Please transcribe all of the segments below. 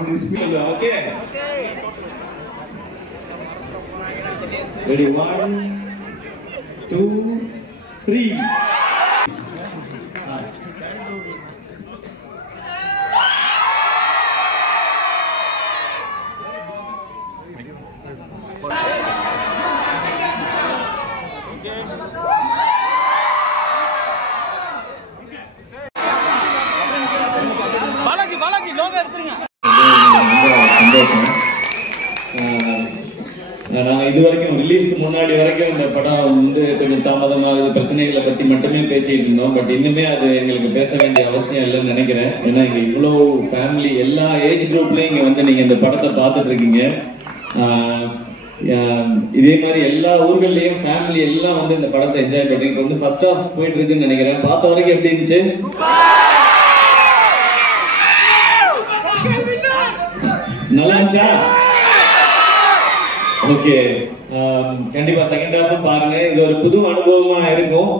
அப்படி speed. Okay ready 1 2 3. Balaji logo எடுத்துருங்க. நான் இது வரைக்கும் ரிலீஸ்க்கு முன்னாடி வரைக்கும் இந்த படம் வந்து கொஞ்சம் தாமதமாக பிரச்சனைகளை பத்தி மட்டுமே பேசிட்டு இருந்தோம். பட் இன்னுமே அது எங்களுக்கு பேச வேண்டிய அவசியம் இல்லைன்னு நினைக்கிறேன். ஏன்னா இங்க இவ்வளோ ஃபேமிலி எல்லா ஏஜ் குரூப்லயும் இங்க வந்து நீங்க இந்த படத்தை பார்த்துட்டு இருக்கீங்க. இதே மாதிரி எல்லா ஊர்கள்லயும் ஃபேமிலி எல்லாம் வந்து இந்த படத்தை என்ஜாய் பண்றீங்க. வந்து ஃபர்ஸ்ட் ஹாஃப் போயிட்டு இருக்குன்னு நினைக்கிறேன். பார்த்த வரைக்கும் எப்படி இருந்துச்சு? நல்லா இருந்துச்சா? ஓகே, கண்டிப்பா செகண்ட் ஹாஃப் பாருங்க. இது ஒரு புது அனுபவமா இருக்கும்.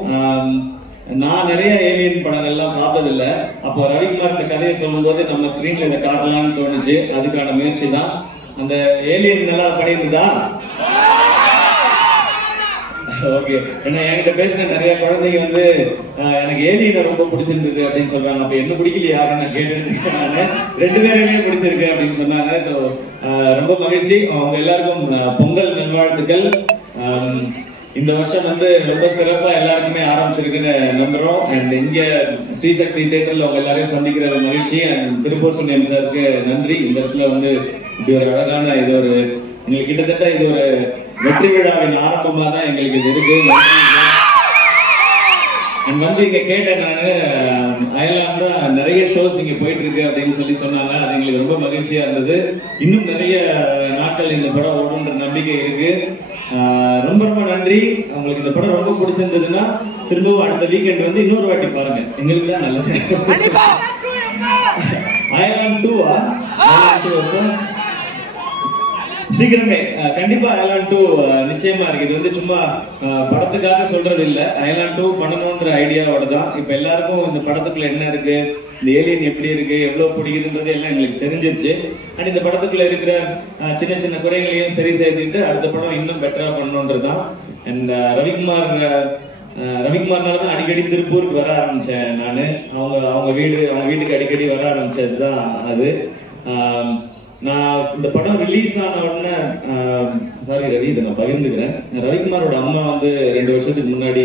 நான் நிறைய ஏலியன் படங்கள்லாம் பார்த்தது இல்ல. அப்போ ரவிக்குமார் இந்த கதையை சொல்லும் போது நம்ம ஸ்கிரீன்ல இதை காட்டலாம்னு தோணுச்சு. அதுக்கான முயற்சி தான். அந்த ஏலியன் நல்லா பண்ணியிருந்ததா? ஓகே, ஏன்னா என்கிட்ட பேசுற நிறைய குழந்தைங்க வந்து எனக்கு ஏலியனை ரொம்ப பிடிச்சிருந்தது அப்படின்னு சொல்றாங்க. அப்ப என்ன பிடிக்கலையா அப்படின்னு நான் கேட்டுருக்கேன். 2 பேருமே பிடிச்சிருக்கு அப்படின்னு சொன்னாங்க. ஸோ ரொம்ப மகிழ்ச்சி. அவங்க எல்லாருக்கும் பொங்கல் நல்வாழ்த்துக்கள். இந்த வருஷம் வந்து ரொம்ப சிறப்பா எல்லாருக்குமே ஆரம்பிச்சிருக்குன்னு நம்புறோம். அண்ட் இங்க ஸ்ரீசக்தி தியேட்டர்ல அவங்க எல்லாரையும் சந்திக்கிறது மகிழ்ச்சி. அண்ட் திருப்பூர் சுனியம் சாருக்கு நன்றி. இந்த இடத்துல வந்து இது ஒரு அழகான இது ஒரு எங்களுக்கு கிட்டத்தட்ட இது ஒரு வெற்றி விழாவின் ஆரம்பமா தான் எங்களுக்கு இது இருக்கு. வந்து இங்க கேட்டேன் நானு, அயர்லாந்து நிறைய ஷோஸ் இங்க போயிட்டு இருக்கு அப்படின்னு சொல்லி சொன்னாங்க. அது எங்களுக்கு ரொம்ப மகிழ்ச்சியா இருந்தது. இன்னும் நிறைய நாட்கள் இந்த படம் ஓடுன்ற நம்பிக்கை இருக்கு. ரொம்ப ரொம்ப நன்றி. உங்களுக்கு இந்த படம் ரொம்ப பிடிச்சிருந்ததுன்னா திரும்பவும் அடுத்த வீக்கெண்ட் வந்து இன்னொரு வாட்டி பாருங்க. எங்களுக்கு தான் நல்லது. அயர்லாந்து 2 சீக்கிரமே கண்டிப்பா அயர்லாந்து 2 நிச்சயமா இருக்கு. இது வந்து சும்மா படத்துக்காக சொல்றது இல்ல. அயர்லாந்து 2 பண்ணணும்ன்ற ஐடியாவோட தான். இப்ப எல்லாருக்கும் இந்த படத்துக்குள்ள என்ன இருக்கு, இந்த ஏலியன் எப்படி இருக்கு, எவ்வளவு பிடிக்குதுன்றது எல்லாம் எங்களுக்கு தெரிஞ்சிருச்சு. அண்ட் இந்த படத்துக்குள்ள இருக்கிற சின்ன சின்ன குறைகளையும் சரி செய்துட்டு அடுத்த படம் இன்னும் பெட்டரா பண்ணணும்ன்றதுதான். அண்ட் ரவிக்குமார்னாலதான் அடிக்கடி திருப்பூருக்கு வர ஆரம்பிச்சேன் நானு. அவங்க வீட்டுக்கு அடிக்கடி வர ஆரம்பிச்சதுதான் அது. நான் இந்த படம் ரிலீஸ் ஆன உடனே சாரி ரவி, இதை நான் பகிர்ந்துக்கிறேன். ரவிக்குமாரோட அம்மா வந்து 2 வருஷத்துக்கு முன்னாடி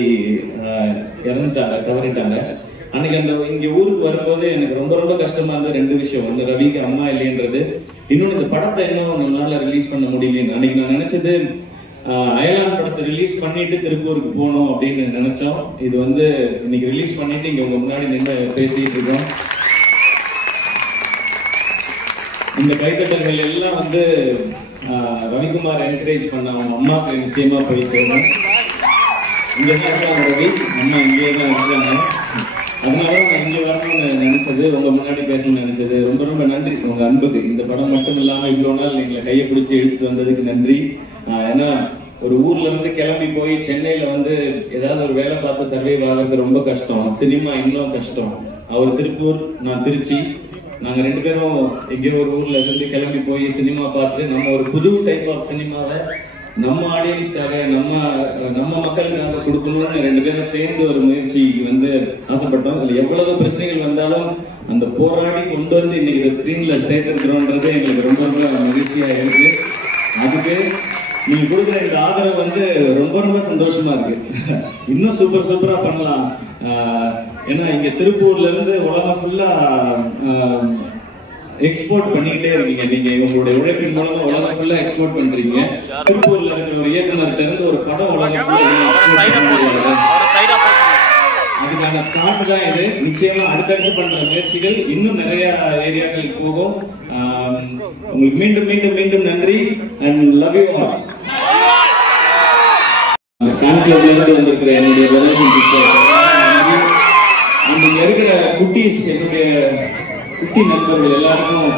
இறந்துட்டாங்க, தவறிட்டாங்க. அன்னைக்கு அந்த இங்க ஊருக்கு வரும்போது எனக்கு ரொம்ப ரொம்ப கஷ்டமா இருந்தது 2 விஷயம். ஒன்று ரவிக்கு அம்மா இல்லைன்றது, இன்னொன்று இந்த படத்தை இன்னும் நம்மளால ரிலீஸ் பண்ண முடியலன்னு. அன்னைக்கு நான் நினைச்சது அயர்லாந்து படத்தை ரிலீஸ் பண்ணிட்டு திருப்பூருக்கு போகணும் அப்படின்னு நினைச்சோம். இது வந்து இன்னைக்கு ரிலீஸ் பண்ணிட்டு இங்க உங்க முன்னாடி நின்று பேசிட்டு இருக்கோம். இந்த கைத்தட்டல்கள் எல்லாம் வந்து ரவிக்குமார் என்கரேஜ் பண்ண அவங்க அம்மாவுக்கு நிச்சயமா போய் சேரும். இங்க தான் ரவி அம்மா இங்கேயே தான் இருந்தாங்க. அதனால நான் இங்க வரணும்னு நினைச்சது, உங்க முன்னாடி பேசணும்னு நினைச்சது. ரொம்ப ரொம்ப நன்றி உங்க அன்புக்கு. இந்த படம் மட்டும் இல்லாம இவ்வளவு நாள் எங்களை கையை பிடிச்சி எடுத்துட்டு வந்ததுக்கு நன்றி. ஏன்னா ஒரு ஊர்ல இருந்து கிளம்பி போய் சென்னையில வந்து ஏதாவது ஒரு வேலை பார்த்து சர்வைவ் ஆகிறது ரொம்ப கஷ்டம். சினிமா இன்னும் கஷ்டம். அவர் திருப்பூர், நான் திருச்சி. நாங்க 2 பேரும் எங்கேயோ ஒரு ஊர்ல இருந்து கிளம்பி போய் சினிமா பார்த்துட்டு நம்ம ஒரு புது டைப் ஆஃப் சினிமாவை நம்ம ஆடியன்ஸ்க்காக நம்ம மக்களுக்காக கொடுக்கணும்னு 2 பேரும் சேர்ந்து ஒரு முயற்சி வந்து ஆசைப்பட்டோம். அதுல எவ்வளவு பிரச்சனைகள் வந்தாலும் அந்த போராடி கொண்டு வந்து இன்னைக்கு இந்த ஸ்கிரீன்ல சேர்த்திருக்கிறோன்றது எங்களுக்கு ரொம்ப ரொம்ப மகிழ்ச்சியா இருக்கு. அதுக்கு நீங்க கொடுக்குற இந்த ஆதரவு வந்து ரொம்ப ரொம்ப சந்தோஷமா இருக்கு. இன்னும் சூப்பரா பண்ணலாம். ஏன்னா இங்க திருப்பூர்ல இருந்து உலகம் ஃபுல்லா எக்ஸ்போர்ட் பண்ணிட்டே இருக்கீங்க. நீங்க உங்களுடைய உழைப்பின் மூலமா உலகம் ஃபுல்லா எக்ஸ்போர்ட் பண்றீங்க. திருப்பூர்ல இருக்கிற ஒரு இயக்குனர் இருந்து ஒரு படம் உலகம் அதுக்கான ஸ்டார்ட் தான் இது. நிச்சயமா அடுத்தடுத்து பண்ற முயற்சிகள் இன்னும் நிறைய ஏரியாக்களுக்கு போகும். உங்களுக்கு மீண்டும் மீண்டும் மீண்டும் நன்றி. And love you all. கான்கிளப்ல இருந்து வந்திருக்கிற என்னுடைய இங்க இருக்கிற குட்டீஸ், என்னுடைய குட்டி நண்பர்கள் எல்லாருக்கும்